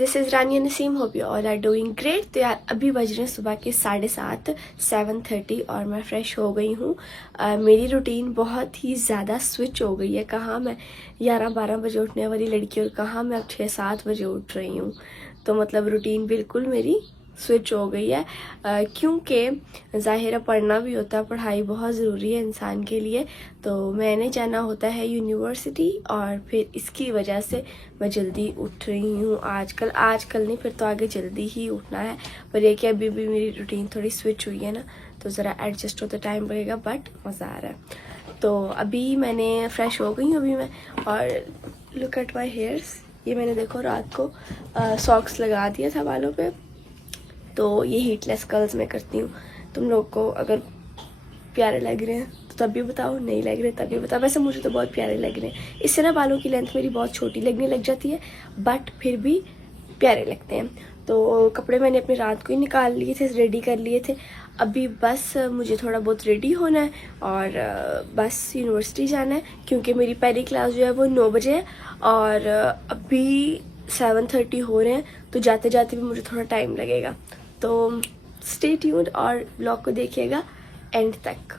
This is Rania Naseem, hope you all are doing great. तो यार अभी बज रहे हैं सुबह के 7:30 7:30 और मैं फ़्रेश हो गई हूँ। मेरी रूटीन बहुत ही ज़्यादा स्विच हो गई है। कहाँ मैं 11-12 बजे उठने वाली लड़की और कहाँ मैं अब 6-7 बजे उठ रही हूँ। तो मतलब रूटीन बिल्कुल मेरी स्विच हो गई है, क्योंकि ज़ाहिर है पढ़ना भी होता है, पढ़ाई बहुत ज़रूरी है इंसान के लिए। तो मैंने जाना होता है यूनिवर्सिटी और फिर इसकी वजह से मैं जल्दी उठ रही हूँ आजकल नहीं, फिर तो आगे जल्दी ही उठना है। पर ये कि अभी भी मेरी रूटीन थोड़ी स्विच हुई है ना, तो ज़रा एडजस्ट होता टाइम लगेगा, बट मज़ा आ रहा है। तो अभी मैंने फ़्रेश हो गई हूँ अभी मैं, और लुक एट माई हेयर्स। ये मैंने देखो रात को सॉक्स लगा दिया था बालों पे। तो ये हीटलेस कर्ल्स मैं करती हूँ। तुम लोग को अगर प्यारे लग रहे हैं तो तब भी बताओ, नहीं लग रहे तब भी बताओ। वैसे मुझे तो बहुत प्यारे लग रहे हैं। इससे ना बालों की लेंथ मेरी बहुत छोटी लगने लग जाती है, बट फिर भी प्यारे लगते हैं। तो कपड़े मैंने अपने रात को ही निकाल लिए थे, रेडी कर लिए थे। अभी बस मुझे थोड़ा बहुत रेडी होना है और बस यूनिवर्सिटी जाना है, क्योंकि मेरी पहली क्लास जो है वो 9 बजे है और अभी 7:30 हो रहे हैं। तो जाते जाते भी मुझे थोड़ा टाइम लगेगा। तो स्टे ट्यून्ड और ब्लॉग को देखिएगा एंड तक।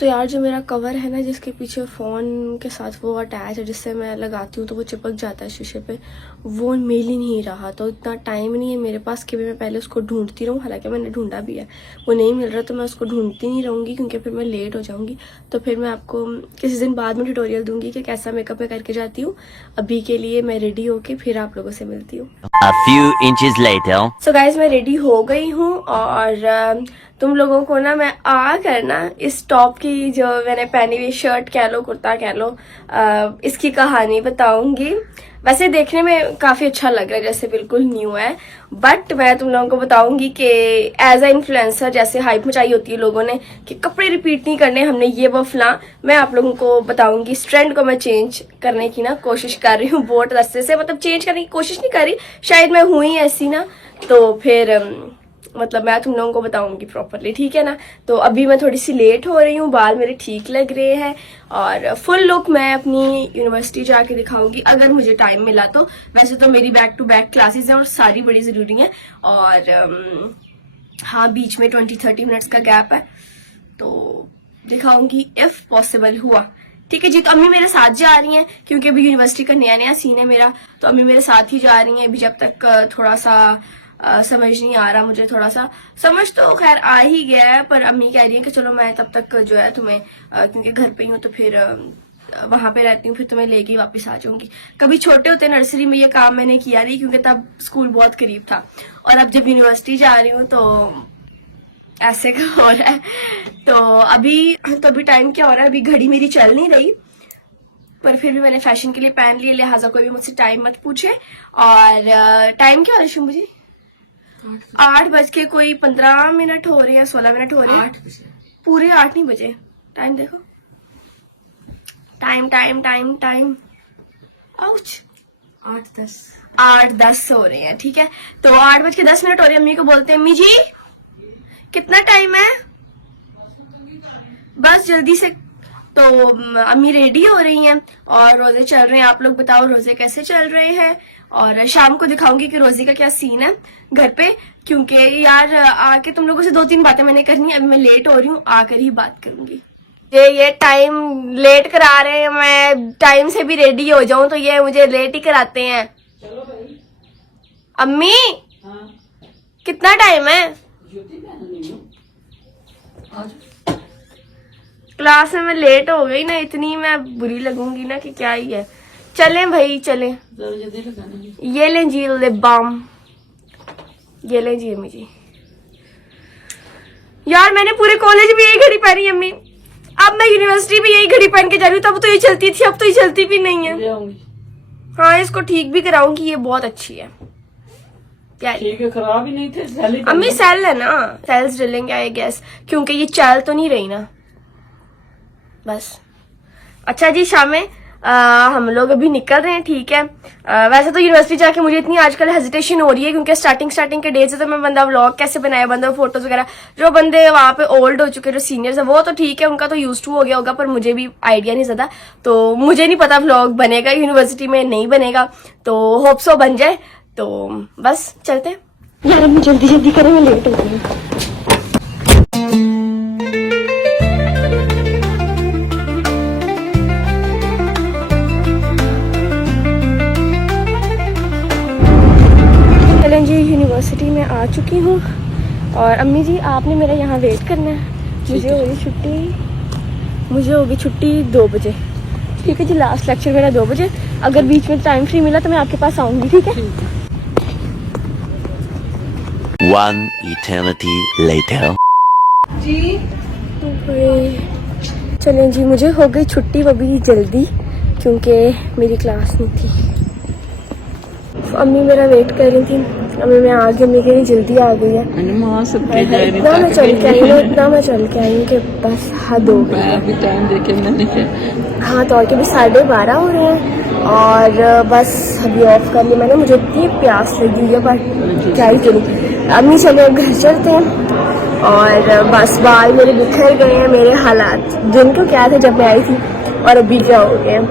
तो यार जो मेरा कवर है ना, जिसके पीछे फ़ोन के साथ वो अटैच है, जिससे मैं लगाती हूँ तो वो चिपक जाता है शीशे पे, वो मिल ही नहीं रहा। तो इतना टाइम नहीं है मेरे पास कि मैं पहले उसको ढूंढती रहूँ। हालांकि मैंने ढूंढा भी है, वो नहीं मिल रहा, तो मैं उसको ढूंढती नहीं रहूँगी क्योंकि फिर मैं लेट हो जाऊँगी। तो फिर मैं आपको किसी दिन बाद में ट्यूटोरियल दूंगी कि कैसा मेकअप मैं करके जाती हूँ। अभी के लिए मैं रेडी होके फिर आप लोगों से मिलती हूँ। सो गाइज मैं रेडी हो गई हूँ और तुम लोगों को ना मैं करना इस टॉप की जो मैंने पहनी हुई शर्ट कह लो, कुर्ता कह लो, इसकी कहानी बताऊंगी। वैसे देखने में काफ़ी अच्छा लग रहा है, जैसे बिल्कुल न्यू है, बट मैं तुम लोगों को बताऊंगी कि एज अ इन्फ्लुएंसर जैसे हाइप मचाई होती है लोगों ने कि कपड़े रिपीट नहीं करने हमने, ये वो फलां, मैं आप लोगों को बताऊंगी। इस ट्रेंड को मैं चेंज करने की ना कोशिश कर रही हूँ बहुत रस्ते से, मतलब चेंज करने की कोशिश नहीं कर रही, शायद मैं हुई ऐसी ना, तो फिर मतलब मैं तुम लोगों को बताऊंगी प्रॉपरली, ठीक है ना। तो अभी मैं थोड़ी सी लेट हो रही हूँ, बाल मेरे ठीक लग रहे हैं और फुल लुक मैं अपनी यूनिवर्सिटी जाके दिखाऊंगी अगर मुझे टाइम मिला तो। वैसे तो मेरी बैक टू बैक क्लासेस हैं और सारी बड़ी ज़रूरी हैं, और हाँ बीच में 20-30 मिनट्स का गैप है, तो दिखाऊंगी इफ पॉसिबल हुआ। ठीक है जी। तो अम्मी मेरे साथ जा रही हैं क्योंकि अभी यूनिवर्सिटी का नया नया सीन है मेरा, तो अम्मी मेरे साथ ही जा रही हैं अभी, जब तक थोड़ा सा समझ नहीं आ रहा मुझे। थोड़ा सा समझ तो खैर आ ही गया है, पर अम्मी कह रही है कि चलो मैं तब तक जो है तुम्हें, क्योंकि घर पे ही हूँ तो फिर वहां पे रहती हूँ, फिर तुम्हें लेके वापस आ जाऊंगी। कभी छोटे होते नर्सरी में ये काम मैंने किया नहीं, क्योंकि तब स्कूल बहुत करीब था, और अब जब यूनिवर्सिटी जा रही हूँ तो ऐसे का हो रहा है। तो अभी टाइम क्या हो रहा है, अभी घड़ी मेरी चल नहीं रही, पर फिर भी मैंने फैशन के लिए पहन लिया, लिहाजा कोई भी मुझसे टाइम मत पूछे। और टाइम क्या हो रहा है शंभू जी? 8:15 हो रहे हैं, 16 मिनट हो रहे हैं, पूरे 8 नहीं बजे। टाइम देखो, time time time time ouch 8:10 हो रहे हैं, ठीक है। तो 8:10 हो रहे हैं। अम्मी को बोलते हैं अम्मी जी कितना टाइम है, बस जल्दी से। तो अम्मी रेडी हो रही हैं और रोजे चल रहे हैं। आप लोग बताओ रोजे कैसे चल रहे हैं, और शाम को दिखाऊंगी कि रोजे का क्या सीन है घर पे, क्योंकि यार आके तुम लोगों से 2-3 बातें मैंने करनी है। अभी मैं लेट हो रही हूँ, आकर ही बात करूंगी। ये टाइम लेट करा रहे हैं, मैं टाइम से भी रेडी हो जाऊं तो ये मुझे लेट ही कराते हैं। चलो भाई। अम्मी हाँ। कितना टाइम है? क्लास में मैं लेट हो गई ना, इतनी मैं बुरी लगूंगी ना कि क्या ही है। चलें भाई चलें। ये लें जी लिप बाम, ये लें जी अम्मी जी। यार मैंने पूरे कॉलेज भी यही घड़ी पहनी अम्मी, अब मैं यूनिवर्सिटी भी यही घड़ी पहन के जा रही हूँ। तब तो ये चलती थी, अब तो ये चलती भी नहीं है। हाँ इसको ठीक भी कराऊंगी, ये बहुत अच्छी है। ठीक है, खराब ही नहीं थे अम्मी, सेल है ना, सेल्स डलेंगे आई गेस, क्योंकि ये चल तो नहीं रही ना बस। अच्छा जी, शाम में हम लोग अभी निकल रहे हैं, ठीक है। वैसे तो यूनिवर्सिटी जाके मुझे इतनी आजकल हेजिटेशन हो रही है, क्योंकि स्टार्टिंग के डेज से तो मैं बंदा व्लॉग कैसे बनाया, बंदा फोटोज वगैरह, जो बंदे वहाँ पे ओल्ड हो चुके, जो सीनियर्स है, वो तो ठीक है, उनका तो यूज टू हो गया होगा, पर मुझे भी आइडिया नहीं ज्यादा, तो मुझे नहीं पता व्लॉग बनेगा यूनिवर्सिटी में नहीं बनेगा, तो होप सो बन जाए। तो बस चलते हैं यार, अम्मी जल्दी जल्दी करें, मैं लेट हो गई हूँ। चलें जी, यूनिवर्सिटी में आ चुकी हूँ और अम्मी जी आपने मेरा यहाँ वेट करना है। मुझे होगी छुट्टी 2 बजे। ठीक है जी, लास्ट लेक्चर मेरा 2 बजे। अगर बीच में टाइम फ्री मिला तो मैं आपके पास आऊँगी, ठीक है? One eternity later. जी चलें जी, मुझे हो गई छुट्टी वो भी जल्दी, क्योंकि मेरी क्लास नहीं थी। अम्मी मेरा वेट कर रही थी, अम्मी मैं आ गई, अम्मी कहीं जल्दी आ गई है। इतना मैं चल के आई हूँ कि बस हद हो गई। अभी टाइम देखे मैंने हाँ तो और के भी 12:30 हो रहे हैं और बस अभी ऑफ कर लिया मैंने। मुझे इतनी प्यास लगी हुई है पर क्या ही करूँ। अम्मी चले अब घर चलते हैं और बस बाल मेरे बिखर गए हैं। मेरे हालात दिन को क्या थे जब मैं आई थी और अभी क्या हो गए हैं।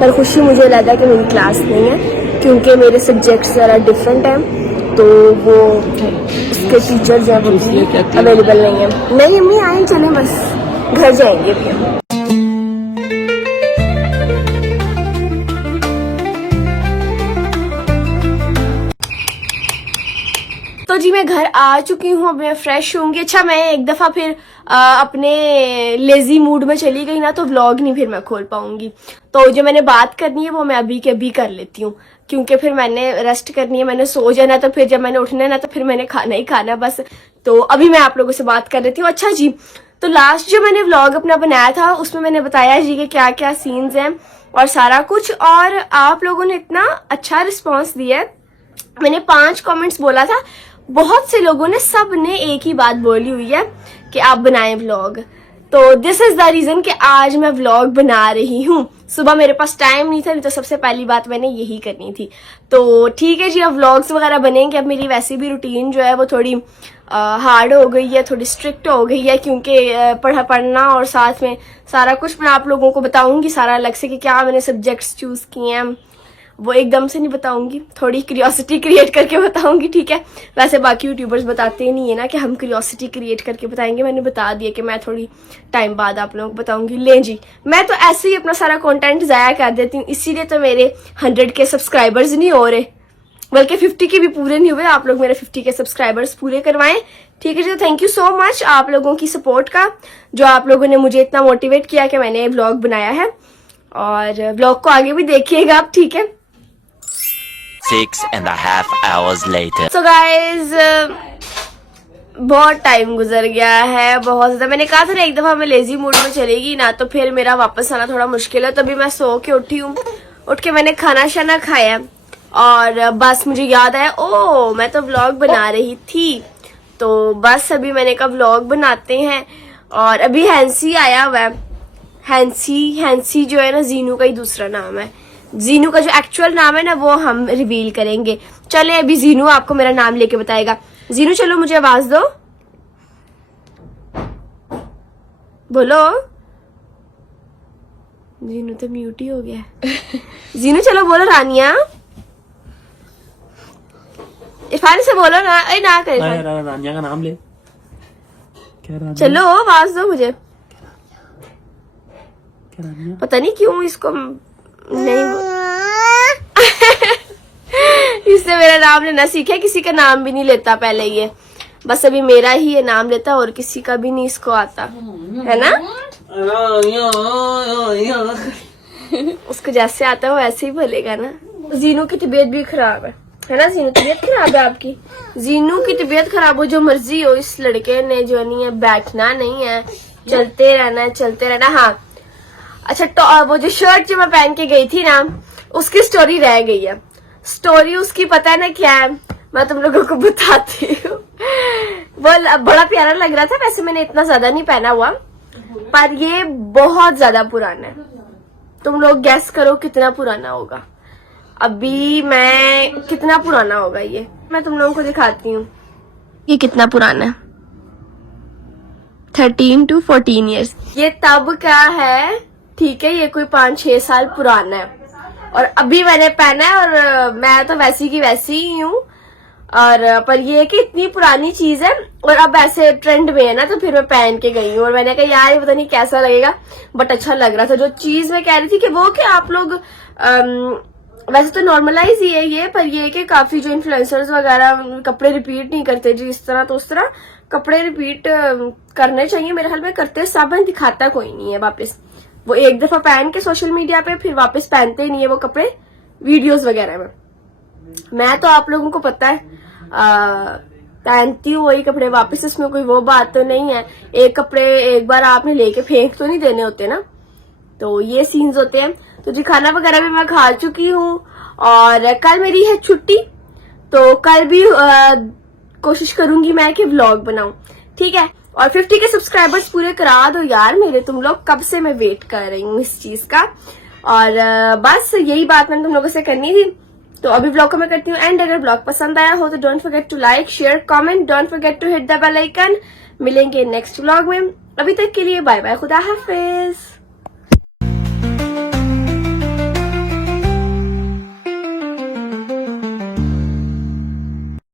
पर खुशी मुझे लगा कि मेरी क्लास नहीं है, क्योंकि मेरे सब्जेक्ट्स ज़रा डिफरेंट हैं, तो वो उसके टीचर्स हैं वो अवेलेबल नहीं है। नहीं अम्मी आए, चलें बस घर जाएंगे अभी हम। तो जी मैं घर आ चुकी हूँ, अब मैं फ्रेश होंगी। अच्छा मैं एक दफ़ा फिर अपने लेजी मूड में चली गई ना, तो व्लॉग नहीं फिर मैं खोल पाऊंगी। तो जो मैंने बात करनी है वो मैं अभी के अभी कर लेती हूँ, क्योंकि फिर मैंने रेस्ट करनी है, मैंने सो जाना, तो फिर जब मैंने उठना है ना तो फिर मैंने खाना ही खाना बस। तो अभी मैं आप लोगों से बात कर लेती हूँ। अच्छा जी, तो लास्ट जो मैंने व्लॉग अपना बनाया था उसमें मैंने बताया जी कि क्या क्या सीन्स हैं और सारा कुछ, और आप लोगों ने इतना अच्छा रिस्पॉन्स दिया है। मैंने 5 कमेंट्स बोला था, बहुत से लोगों ने सब ने एक ही बात बोली हुई है कि आप बनाएं व्लॉग। तो दिस इज द रीजन कि आज मैं व्लॉग बना रही हूँ। सुबह मेरे पास टाइम नहीं था, नहीं तो सबसे पहली बात मैंने यही करनी थी। तो ठीक है जी, अब व्लॉग्स वगैरह बनेंगे। अब मेरी वैसे भी रूटीन जो है वो थोड़ी हार्ड हो गई है, थोड़ी स्ट्रिक्ट हो गई है, क्योंकि पढ़ना और साथ में सारा कुछ मैं आप लोगों को बताऊंगी सारा अलग से कि क्या मैंने सब्जेक्ट्स चूज किए हैं। वो एकदम से नहीं बताऊंगी, थोड़ी क्यूरियोसिटी क्रिएट करके बताऊंगी, ठीक है? वैसे बाकी यूट्यूबर्स बताते नहीं है ना कि हम क्यूरियोसिटी क्रिएट करके बताएंगे। मैंने बता दिया कि मैं थोड़ी टाइम बाद आप लोगों को बताऊंगी। ले जी, मैं तो ऐसे ही अपना सारा कंटेंट ज़ाया कर देती हूँ, इसीलिए तो मेरे 100 के सब्सक्राइबर्स नहीं हो रहे, बल्कि 50 के भी पूरे नहीं हुए। आप लोग मेरे 50 के सब्सक्राइबर्स पूरे करवाएं, ठीक है जी? थैंक यू सो मच आप लोगों की सपोर्ट का, जो आप लोगों ने मुझे इतना मोटिवेट किया कि मैंने ब्लॉग बनाया है। और ब्लॉग को आगे भी देखिएगा आप, ठीक है? 6.5 hours later. So guys, बहुत टाइम गुजर गया है, बहुत ज्यादा। मैंने कहा था ना एक दफा मैं लेजी मूड में चलेगी ना तो फिर मेरा वापस आना थोड़ा मुश्किल है। तभी मैं सो के उठी हूँ, उठ के मैंने खाना शाना खाया और बस मुझे याद आया, ओ मैं तो व्लॉग बना रही थी। तो बस अभी मैंने कहा व्लॉग बनाते हैं। और अभी हैंसी आया हुआ है। हैंसी जो है ना, जीनू का ही दूसरा नाम है। जीनू का जो एक्चुअल नाम है ना वो हम रिवील करेंगे। चले अभी जीनू आपको मेरा नाम लेके बताएगा। जीनू चलो मुझे आवाज दो, बोलो। जीनू तो म्यूट ही हो गया। जीनू चलो बोलो रानिया, इरफान से बोलो ना। अरे ना कर रानिया का नाम ले। क्या रानिया? चलो आवाज दो मुझे। क्या रानिया? पता नहीं क्यों इसको नहीं इसने मेरा नाम लेना सीखा, किसी का नाम भी नहीं लेता पहले ये, बस अभी मेरा ही ये नाम लेता और किसी का भी नहीं इसको आता है ना। उसको जैसे आता है वो ऐसे ही बोलेगा ना। जीनू की तबीयत भी खराब है ना? जीनू तबीयत खराब है आपकी? जीनू की तबीयत खराब हो, जो मर्जी हो, इस लड़के ने जो नहीं है बैठना नहीं है, चलते रहना है, चलते रहना। हाँ अच्छा, तो वो जो शर्ट जो मैं पहन के गई थी ना उसकी स्टोरी रह गई है। स्टोरी उसकी पता है ना क्या है, मैं तुम लोगों को बताती हूँ। वो बड़ा प्यारा लग रहा था, वैसे मैंने इतना ज्यादा नहीं पहना हुआ, पर ये बहुत ज्यादा पुराना है। तुम लोग गैस करो कितना पुराना होगा। अभी मैं कितना पुराना होगा ये मैं तुम लोगों को दिखाती हूँ। ये कितना पुराना है, 13 to 14 ईयर्स। ये तब का है, ठीक है? ये कोई 5-6 साल पुराना है। और अभी मैंने पहना है और मैं तो वैसी की वैसी ही हूँ। और पर ये है कि इतनी पुरानी चीज है और अब ऐसे ट्रेंड में है ना, तो फिर मैं पहन के गई हूँ और मैंने कहा यार ये पता नहीं कैसा लगेगा, बट अच्छा लग रहा था। जो चीज मैं कह रही थी कि वो कि आप लोग वैसे तो नॉर्मलाइज ही है ये, पर ये है कि काफी जो इन्फ्लुएंसर्स वगैरह कपड़े रिपीट नहीं करते जी, इस तरह तो उस तरह कपड़े रिपीट करने चाहिए मेरे ख्याल में। करते सब है, दिखाता कोई नहीं है वापस। वो एक दफा पहन के सोशल मीडिया पे फिर वापस पहनते ही नहीं है वो कपड़े वीडियोस वगैरह में। मैं तो आप लोगों को पता है पहनती हूँ वही कपड़े वापस, इसमें कोई वो बात तो नहीं है। एक कपड़े एक बार आपने लेके फेंक तो नहीं देने होते ना, तो ये सीन्स होते हैं। तो जी खाना वगैरह भी मैं खा चुकी हूँ और कल मेरी है छुट्टी, तो कल भी कोशिश करूंगी मैं कि व्लॉग बनाऊं, ठीक है। और 50 के सब्सक्राइबर्स पूरे करा दो यार मेरे तुम लोग, कब से मैं वेट कर रही हूँ इस चीज का। और बस यही बात मैंने तुम लोगों से करनी थी, तो अभी ब्लॉग को मैं करती हूँ एंड। अगर ब्लॉग पसंद आया हो तो don't forget to like share comment, don't forget to hit the bell icon. मिलेंगे नेक्स्ट ब्लॉग में, अभी तक के लिए बाय बाय, खुदा हाफिज।